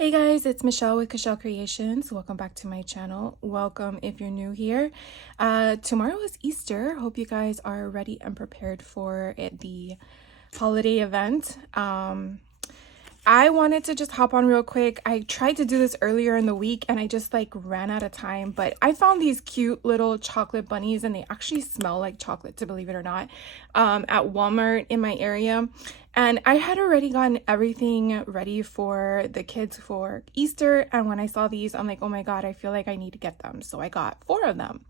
Hey guys, it's Michelle with Michelle Creations. Welcome back to my channel. Welcome if you're new here. Tomorrow is Easter. Hope you guys are ready and prepared for the holiday event. I wanted to just hop on real quick. I tried to do this earlier in the week and I just ran out of time, but I found these cute little chocolate bunnies and they actually smell like chocolate, to believe it or not, at Walmart in my area. And I had already gotten everything ready for the kids for Easter. And when I saw these, I'm like, oh my God, I feel like I need to get them. So I got 4 of them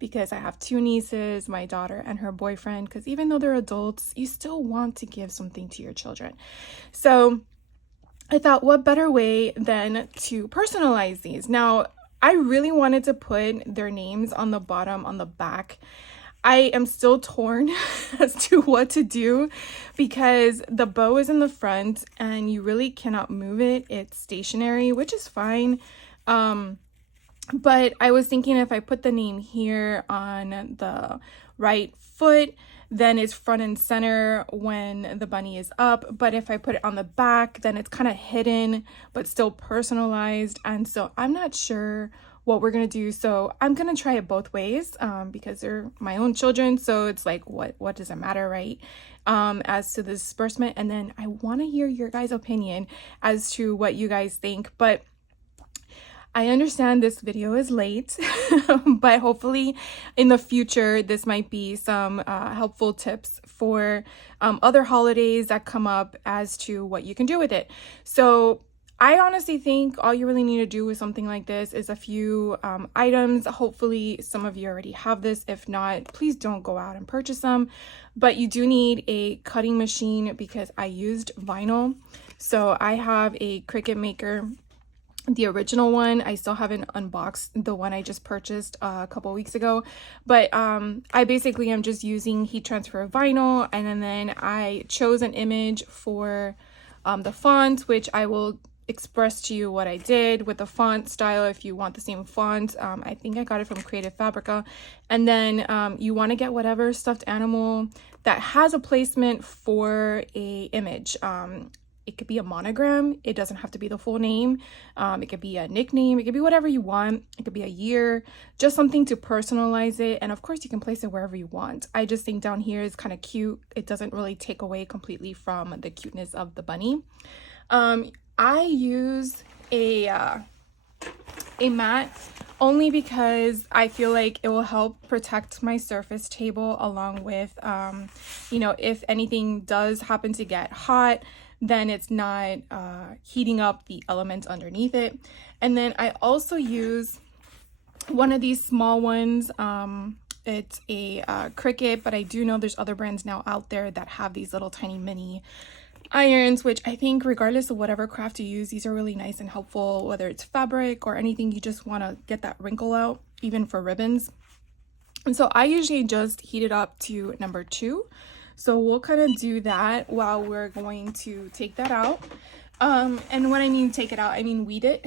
because I have 2 nieces, my daughter and her boyfriend, because even though they're adults, you still want to give something to your children. So I thought, what better way than to personalize these? Now, I really wanted to put their names on the bottom, on the back. I am still torn as to what to do because the bow is in the front and you really cannot move it. It's stationary, which is fine. But I was thinking if I put the name here on the right foot, then it's front and center when the bunny is up. But if I put it on the back, then it's kind of hidden, but still personalized. And so I'm not sure what we're going to do. So I'm going to try it both ways because they're my own children. So it's like, what does it matter, right? As to the disbursement. And then I want to hear your guys' opinion as to what you guys think. But I understand this video is late, but hopefully in the future, this might be some helpful tips for other holidays that come up as to what you can do with it. So I honestly think all you really need to do with something like this is a few items. Hopefully some of you already have this. If not, please don't go out and purchase them. But you do need a cutting machine because I used vinyl. So I have a Cricut Maker, the original one. I still haven't unboxed the one I just purchased a couple weeks ago, but I basically am just using heat transfer vinyl, and then I chose an image for the font, which I will express to you what I did with the font style if you want the same font. I think I got it from Creative Fabrica. And then you want to get whatever stuffed animal that has a placement for a image. It could be a monogram. It doesn't have to be the full name. It could be a nickname. It could be whatever you want. It could be a year, just something to personalize it. And of course you can place it wherever you want. I just think down here is kind of cute. It doesn't really take away completely from the cuteness of the bunny. I use a mat only because I feel like it will help protect my surface table, along with, you know, if anything does happen to get hot, then it's not heating up the elements underneath it. And then I also use one of these small ones. It's a Cricut, but I do know there's other brands now out there that have these little tiny mini irons, which I think regardless of whatever craft you use, these are really nice and helpful, whether it's fabric or anything you just want to get that wrinkle out, even for ribbons. And so I usually just heat it up to number 2. So we'll kind of do that while we're going to take that out. And when I mean take it out, I mean weed it.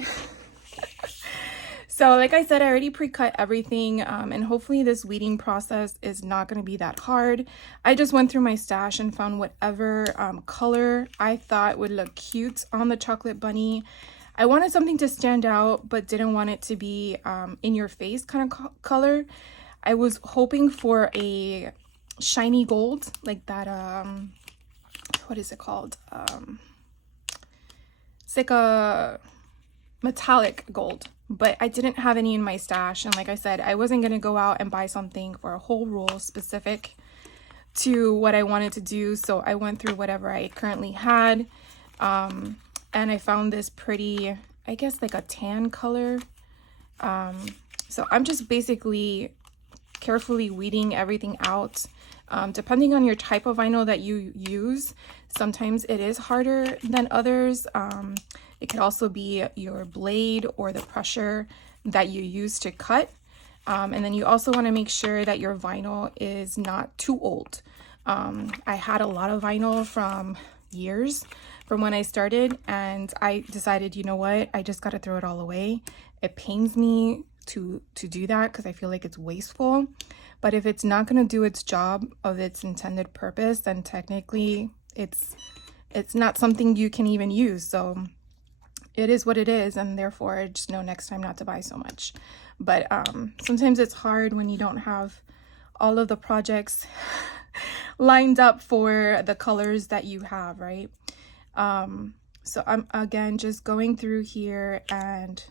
So like I said, I already pre-cut everything, and hopefully this weeding process is not going to be that hard. I just went through my stash and found whatever color I thought would look cute on the chocolate bunny. I wanted something to stand out, but didn't want it to be in your face kind of color. I was hoping for a shiny gold, like that, what is it called? It's like a metallic gold, but I didn't have any in my stash. And like I said, I wasn't going to go out and buy something for a whole roll specific to what I wanted to do. So I went through whatever I currently had. And I found this pretty, I guess like a tan color. So I'm just basically carefully weeding everything out. Depending on your type of vinyl that you use, sometimes it is harder than others. It could also be your blade or the pressure that you use to cut. And then you also want to make sure that your vinyl is not too old. I had a lot of vinyl from years from when I started, and I decided, you know what, I just got to throw it all away. It pains me to do that because I feel like it's wasteful. But if it's not going to do its job of its intended purpose, then technically it's not something you can even use. So it is what it is, and therefore I just know next time not to buy so much. But sometimes it's hard when you don't have all of the projects lined up for the colors that you have, right? So I'm again just going through here and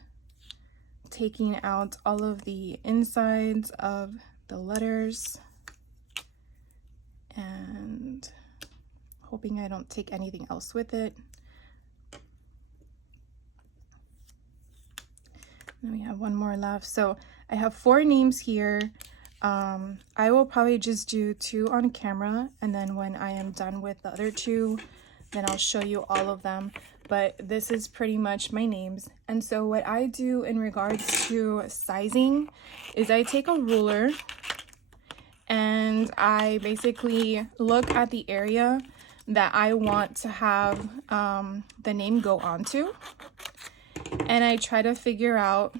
taking out all of the insides of the letters and hoping I don't take anything else with it. And we have one more left. So I have 4 names here. I will probably just do 2 on camera, and then when I am done with the other 2, then I'll show you all of them. But this is pretty much my names. And so what I do in regards to sizing is I take a ruler and I basically look at the area that I want to have the name go onto, and I try to figure out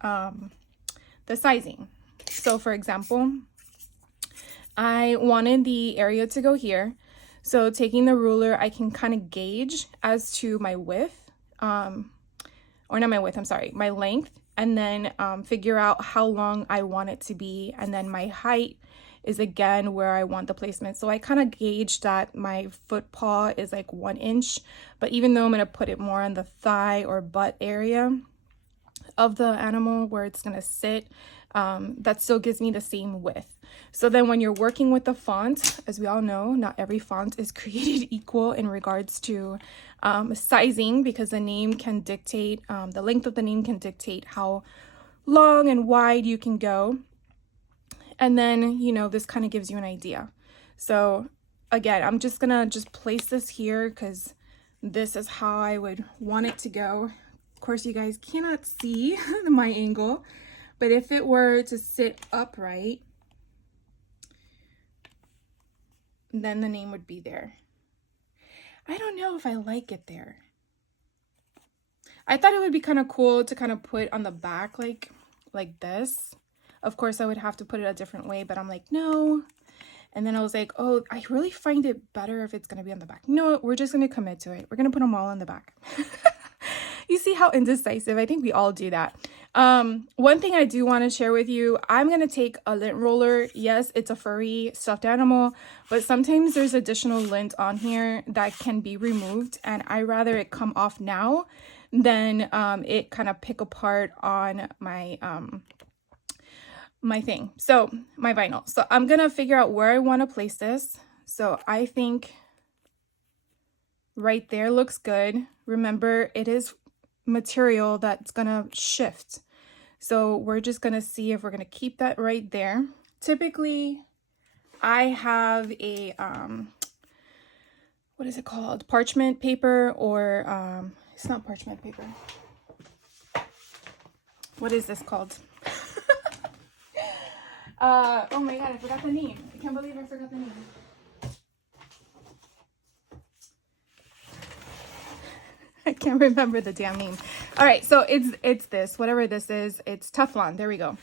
the sizing. So for example, I wanted the area to go here. So taking the ruler, I can kind of gauge as to my width, or not my width, I'm sorry, my length, and then figure out how long I want it to be. And then my height is again where I want the placement. So I kind of gauge that my foot paw is like 1 inch, but even though I'm going to put it more on the thigh or butt area of the animal where it's going to sit, that still gives me the same width. So then when you're working with the font, as we all know, not every font is created equal in regards to sizing, because the name can dictate, the length of the name can dictate how long and wide you can go. And then, you know, this kind of gives you an idea. So again, I'm just gonna place this here because this is how I would want it to go. Of course, you guys cannot see my angle, but if it were to sit upright, then the name would be there. I don't know if I like it there. I thought it would be kind of cool to kind of put on the back like this. Of course, I would have to put it a different way, but I'm like, no. And then I was like, oh, I really find it better if it's going to be on the back. You know what? We're just going to commit to it. We're going to put them all on the back. You see how indecisive? I think we all do that. One thing I do want to share with you, I'm going to take a lint roller. Yes, it's a furry stuffed animal, but sometimes there's additional lint on here that can be removed, and I rather it come off now than it kind of pick apart on my my thing. So my vinyl. So I'm going to figure out where I want to place this. So I think right there looks good. Remember, it is material that's going to shift. So we're just going to see if we're going to keep that right there. Typically, I have a, what is it called? Parchment paper, or it's not parchment paper. What is this called? Oh my god, I forgot the name. I can't believe I forgot the name. I can't remember the damn name. All right, so it's this, whatever this is. It's Teflon. There we go.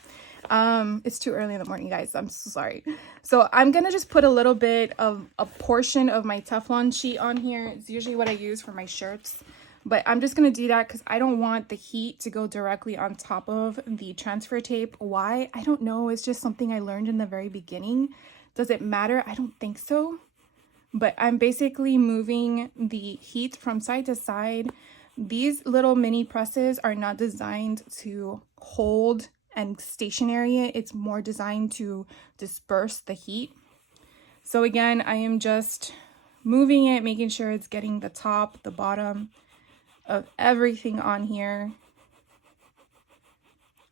It's too early in the morning, guys. I'm so sorry. So I'm gonna just put a little bit of a portion of my Teflon sheet on here. It's usually what I use for my shirts, but I'm just gonna do that because I don't want the heat to go directly on top of the transfer tape. Why? I don't know. It's just something I learned in the very beginning. Does it matter? I don't think so. But I'm basically moving the heat from side to side. These little mini presses are not designed to hold and stationary it. It's more designed to disperse the heat. So again, I am just moving it, making sure it's getting the top, the bottom of everything on here.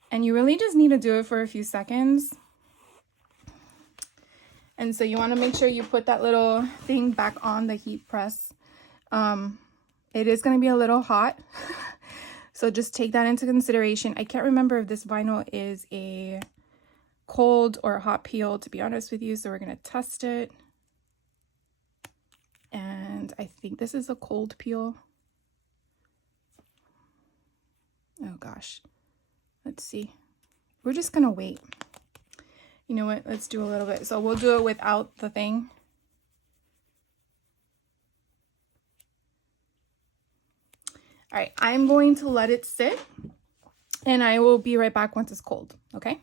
And you really just need to do it for a few seconds. And so you want to make sure you put that little thing back on the heat press. It is going to be a little hot. So just take that into consideration. I can't remember if this vinyl is a cold or a hot peel, to be honest with you. So we're going to test it. And I think this is a cold peel. Oh gosh. Let's see. We're just going to wait. You know what? Let's do a little bit. So we'll do it without the thing. All right, I'm going to let it sit and I will be right back once it's cold, okay?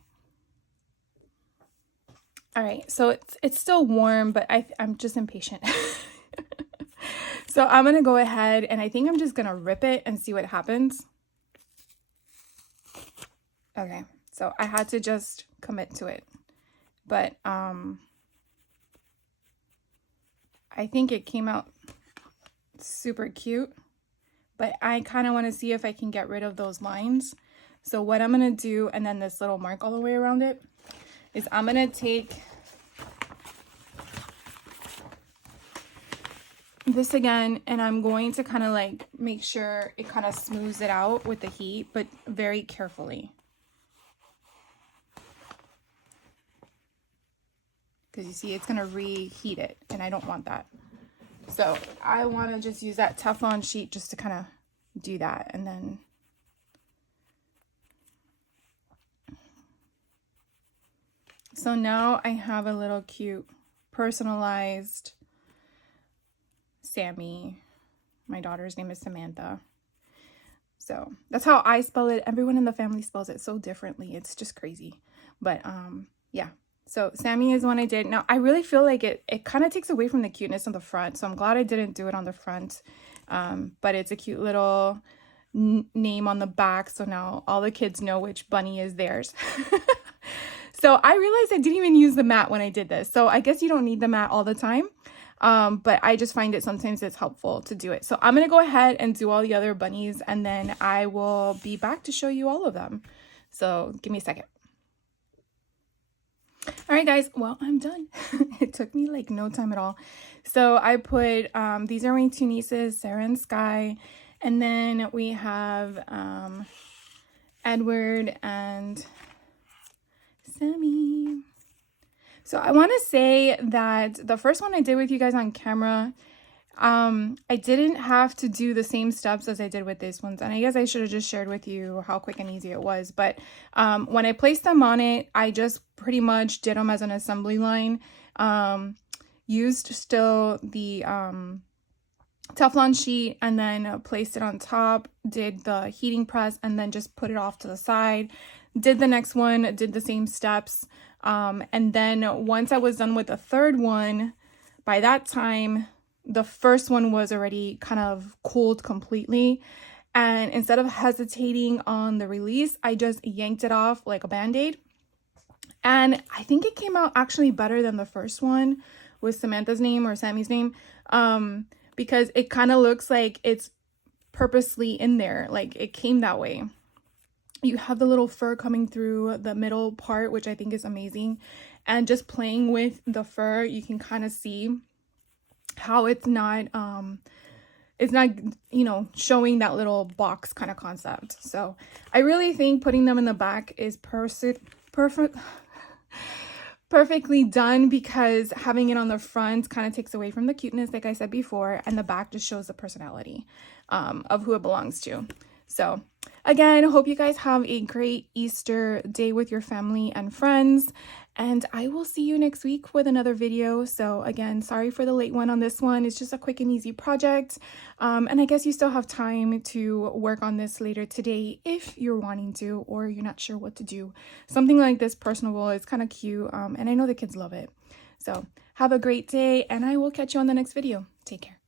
All right, so it's still warm, but I'm just impatient. So I'm gonna go ahead and I think I'm just gonna rip it and see what happens. Okay, so I had to just commit to it, but I think it came out super cute, but I kind of want to see if I can get rid of those lines. So what I'm gonna do, and then this little mark all the way around it, is I'm gonna take this again and I'm going to kind of like make sure it kind of smooths it out with the heat, but very carefully. Because you see, it's gonna reheat it and I don't want that. So I want to just use that Teflon sheet just to kind of do that. And then so now I have a little cute personalized Sammy. My daughter's name is Samantha. So that's how I spell it. Everyone in the family spells it so differently. It's just crazy. But yeah. So Sammy is one I did. Now I really feel like it kind of takes away from the cuteness on the front. So I'm glad I didn't do it on the front. But it's a cute little name on the back. So now all the kids know which bunny is theirs. So I realized I didn't even use the mat when I did this. So I guess you don't need the mat all the time. But I just find it sometimes it's helpful to do it. So I'm going to go ahead and do all the other bunnies and then I will be back to show you all of them. So give me a second. All right, guys. Well, I'm done. It took me like no time at all. So I put, these are my two nieces, Sarah and Sky. And then we have Edward and Sammy. So I want to say that the first one I did with you guys on camera, I didn't have to do the same steps as I did with these ones. And I guess I should have just shared with you how quick and easy it was. But when I placed them on it, I just pretty much did them as an assembly line. Used still the Teflon sheet and then placed it on top, did the heating press, and then just put it off to the side. Did the next one, did the same steps. And then once I was done with the third one, by that time, the first one was already kind of cooled completely. And instead of hesitating on the release, I just yanked it off like a Band-Aid. And I think it came out actually better than the first one with Samantha's name or Sammy's name. Because it kind of looks like it's purposely in there. Like it came that way. You have the little fur coming through the middle part, which I think is amazing. And just playing with the fur, you can kind of see how it's not, you know, showing that little box kind of concept. So I really think putting them in the back is perfectly done, because having it on the front kind of takes away from the cuteness, like I said before, and the back just shows the personality of who it belongs to. So again, hope you guys have a great Easter day with your family and friends, and I will see you next week with another video. So again, sorry for the late one on this one. It's just a quick and easy project, and I guess you still have time to work on this later today if you're wanting to, or you're not sure what to do. Something like this personable is kind of cute, and I know the kids love it. So have a great day, and I will catch you on the next video. Take care.